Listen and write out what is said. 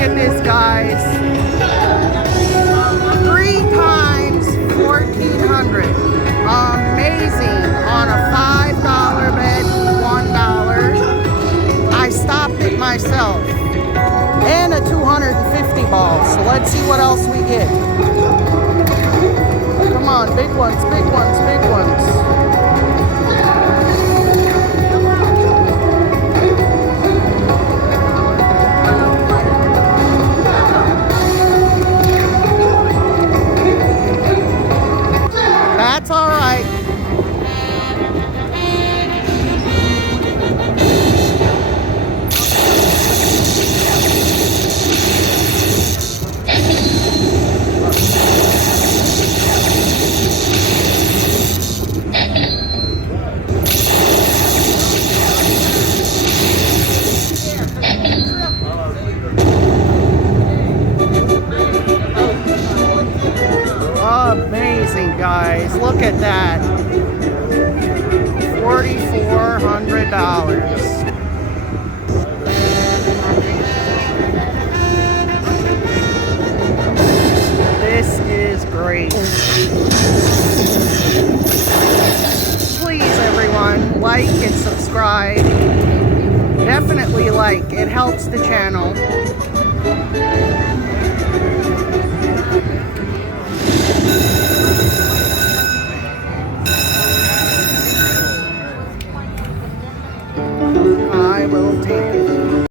at this, guys. 3 times 1,400. Amazing. On a $5 bet, $1. I stopped it myself. And a 250 ball. So let's see what else we get. Come on, big ones, big ones, big ones. That's all right. Amazing, guys. Look at that. $4,400. This is great. Please, everyone, like and subscribe. Definitely like. It helps the channel.